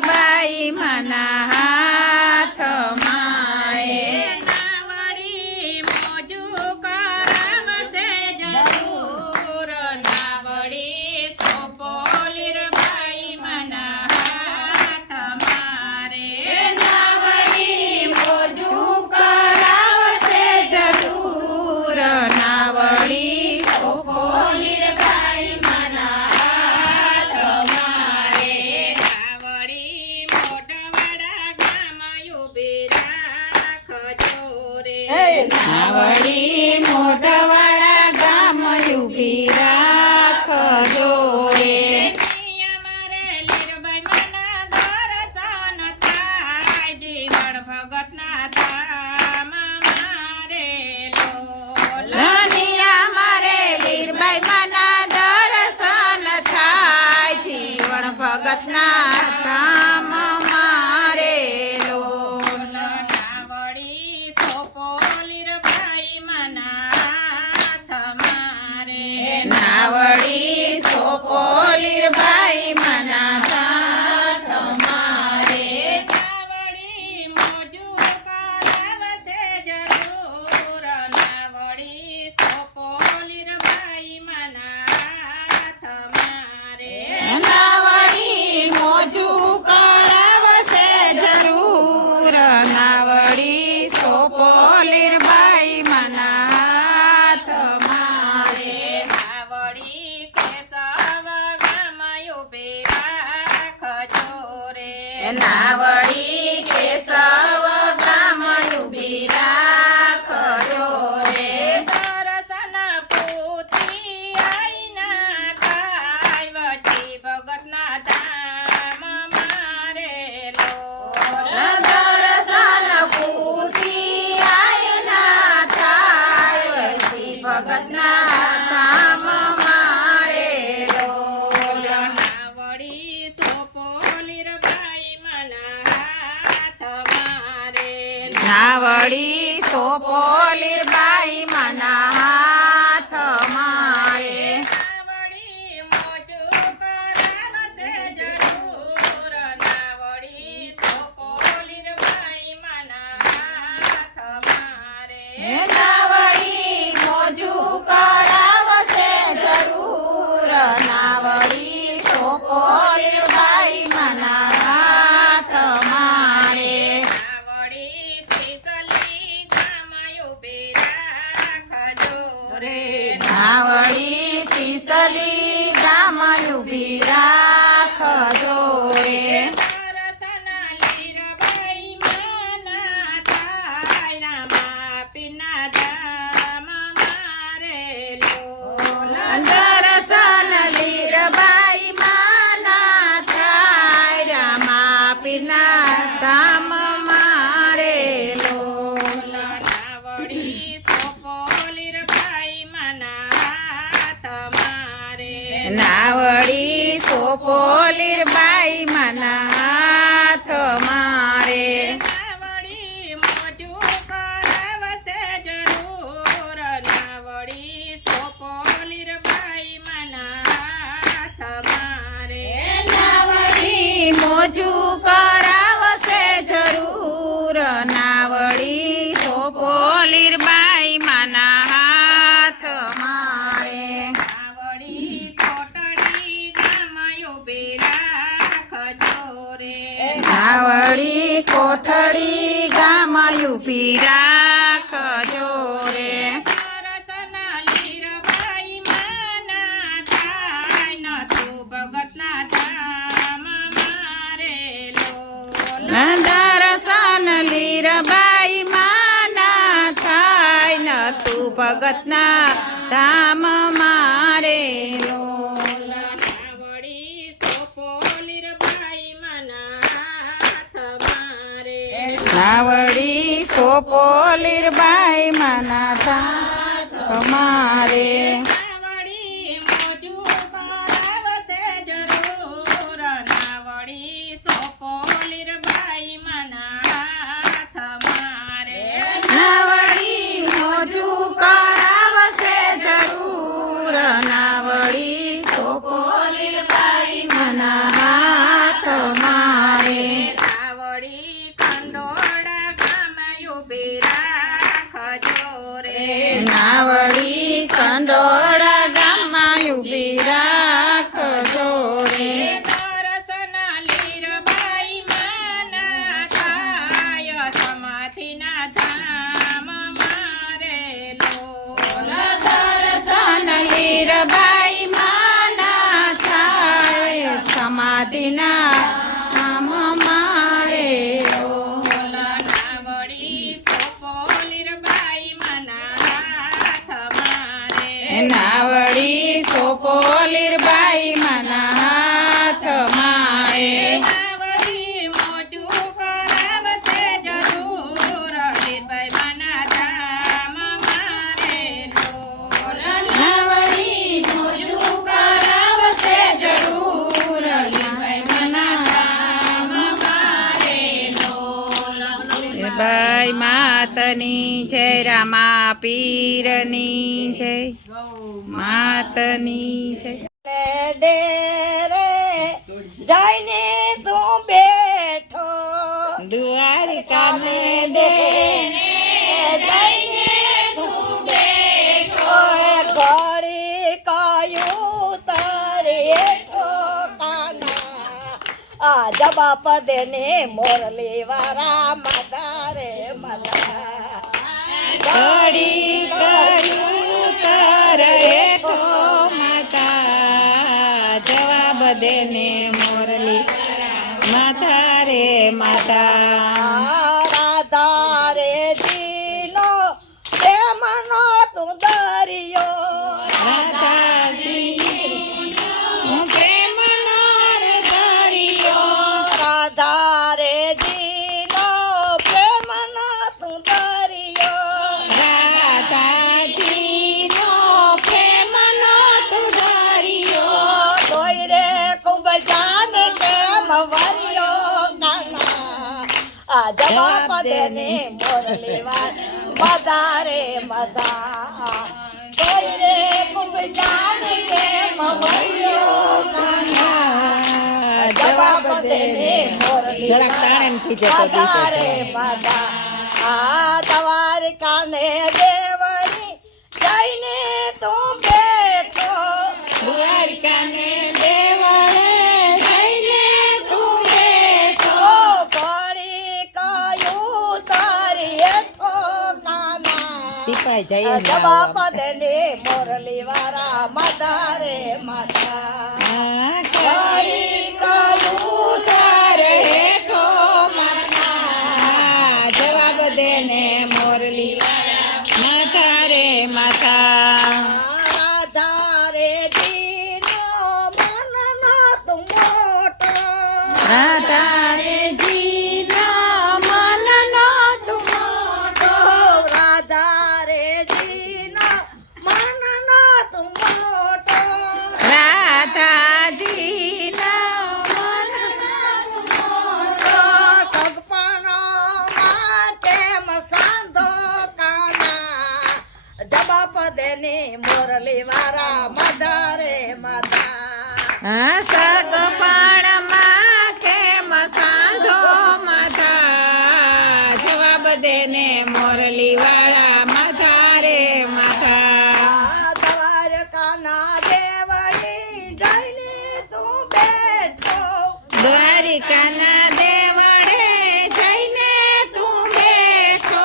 બાઈ મના હાથ મારે નાવડી મોજું કરાવશે જરૂર નાવડી સોપોલીર બાઈ મના હાથ મારે નાવડી મોજું કરાવશે જરૂર નાવડી સોપોલીર બાઈ મના હાથ મારે નાવડી મોઢવાડા ગામ ઊભી રાખજો રે નાવડી મોઢવાડા ગામ ઊભી રાખજો રે અમારે લીરબાઈ મના દર્શન થાય જીવણ ભગતના ધામ મારે લોલ રાનિયા મારે લીરબાઈ મના દર્શન થાય જીવન ભગતના ધામ મારે લોલ નાવડી સોપોલીર બાઈ મના હાથ મારે નાવડી સોપોલીર બાઈ મના હાથ મારે નાવડી મોજું કરાવશે જરૂર નાવડી સોપોલીર બાઈ મના હાથ મારે નાવડી મોજું કરાવશે જરૂર નાવડી સોપોલીર બાઈ મના હાથ મારે નાવડી કેશવ ગામ ઊભી રાખજો રે નાવડી કેશવ ગામ ઊભી રાખજો રે દર્શન પૂતી આઈના થાય વચી ભગતના ધામ મારે લોલ દર્શન પૂતી આયના થાય વૈસી ભગતના ધામ મારે લોલ નાવડી સોપોલીર બાઈ મના હાથ મારે નાવડી સોપોલીર બાઈ મના હાથ મારે નાવડી મોજું કરાવશે જરૂર નાવડી સોપોલીર બાઈ મના હાથ મારે નાવડી મોજું કરાવશે જરૂર નાવડી સોપોલીર બાઈ મના હાથ મારે નાવડી સીસલી ગામ ઊભી રાખજો રે નાવડી સીસલી ગામ ઊભી રાખજો રે દર્શન લીરબાઈ મના થાય રામા પીના ધામ મારે લોલ દર્શન લીરબાઈ માના થાય રામા પીરના ધામ મારે લોલ નાવડી સોપોલીર બાઈ મના હાથ મારે નાવડી સોપોલીર બાઈ મના હાથ મારે નાવડી મોજું કરાવશે જરૂર નાવડી સોપોલીર બાઈ મના હાથ મારે નાવડી મોજું કરાવશે જરૂર નાવડી સોપોલીર બાઈ મના હાથ મારે નાવડી કોટડી ગામ ઊભી રાખજો રે નાવડી કોઠડી ગામ ઊભી રાખજો રે દર્શન લીરબાઈ મના થાય નથુ ભગતના ધામ મારે લોલ દર્શન લીરબાઈ માના થાય નતું ભગતના ધામ મારે લોલ નાવડી સોપોલીર બાઈ મના હાથ મારે નાવડી સોપોલીર બાઈ મના હાથ મારે નાવડી મોજું કરાવશે જરૂર નાવડી સોપોલીર બાઈ મના હાથ મારે નાવડી મોજું કરાવશે સોપોલીર બાઈ મના હાથ મારે માતની જય રામા પીરની જય માતની જય ડેરે જઈને તું બેઠો દ્વારિકાને દે જઈને તું બેઠો ઘડી કયું તારે ઠોકાના આ જવાબ દેને મોરલી વાળા મદારે મદા ઘડી કર્યું તર હેઠો માતા જવાબ દેને મોરલી માતા રે માતા રાધા રે જીનો પ્રેમનો તું દરિયો રાધાજી હું પ્રેમનો રે દરિયો રાધા રે જીનો પ્રેમનો તું દરિયો રાધાજીનો પ્રેમનો તું દરિયો તોય રે ખૂબ જાને કેમ વરિયો કાના આ જવાબ દેને મોરલી વાર મદા રે મદા તોય રે ખૂબ જાને કેમ વરિયો કાના જવાબ દેને મોરલી જરાક તાણે ને ખીજે તો મદા દીકરો રે મદા આ તમારી કાને દેવણી જઈને તું બેઠો દ્વારકાને દેવળે જઈને તું બેઠો ઓ ઘડી કયું તારી હેઠો કાના સિપાઈ જઈએ જવાબ દેને મોરલી વાળા મદા રે મદા ઘડી કયું તારે હેઠો માતા જવાબ દેને મોરલી માતા રે માતા રાધા રે જીનો મનનો તું મોટો રાધાજીનો મનનો તું મોટો રાધા રે જીનો મનનો તું મોટો રાધાજીનો સગપણોમાં કેમ સાંધો કાના જવાબ દેને મોરલી વાળા મદા રે મદા સગપણમાં કેમ સાંધો માતા જવાબ દેને મોરલી વાળા માતા રે માતા દ્વારકાના દેવળી જઈને તું બેઠો દ્વારિકાના દેવળે જઈને તું બેઠો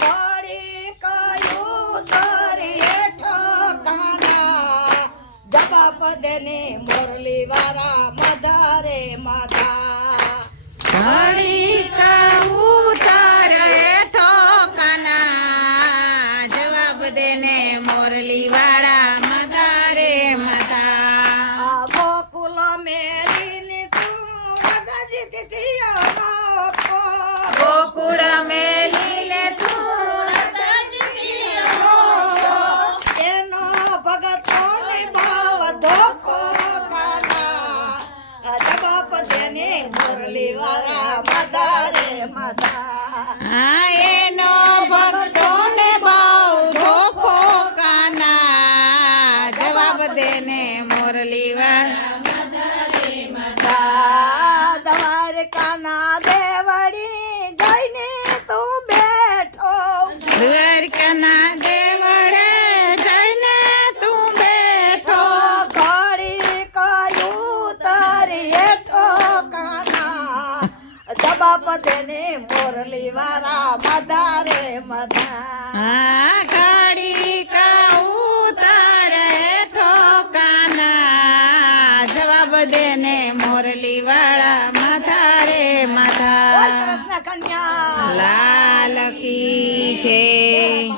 થોડી કયું તારી હેઠો કાના જવાબ દેને મોરલી વાળા મદા રે મદા ઘડી કહું તાર હેઠો કાના જવાબ દેને મોરલી વાળા માતા રે માતા ગોકુલ મેરીને તું રગજીતી અનોખો ગોકુળ મેલીને તું એનો ભગતોને ભાવ ધોકો કાના જવાબ દેને મુરલી વાળા મદા રે મદા હા એનો ભક્તોને બહુ ધોખો કાના જવાબ દેને મોરલી વાળા દ્વારકાના દેવડી જઈને તું બેઠો દ્વારકાના દેવળે જઈને તું બેઠો ઘડી કયું તારી હેઠો કાના જવાબ દેને મોરલી વાળા મદા રે મદા હા ઘડી કહું તારે ઠોકાના જવાબ દેને મોરલી વાળા માથા રે બોલ માથા કૃષ્ણ કન્યા લાલ કી છે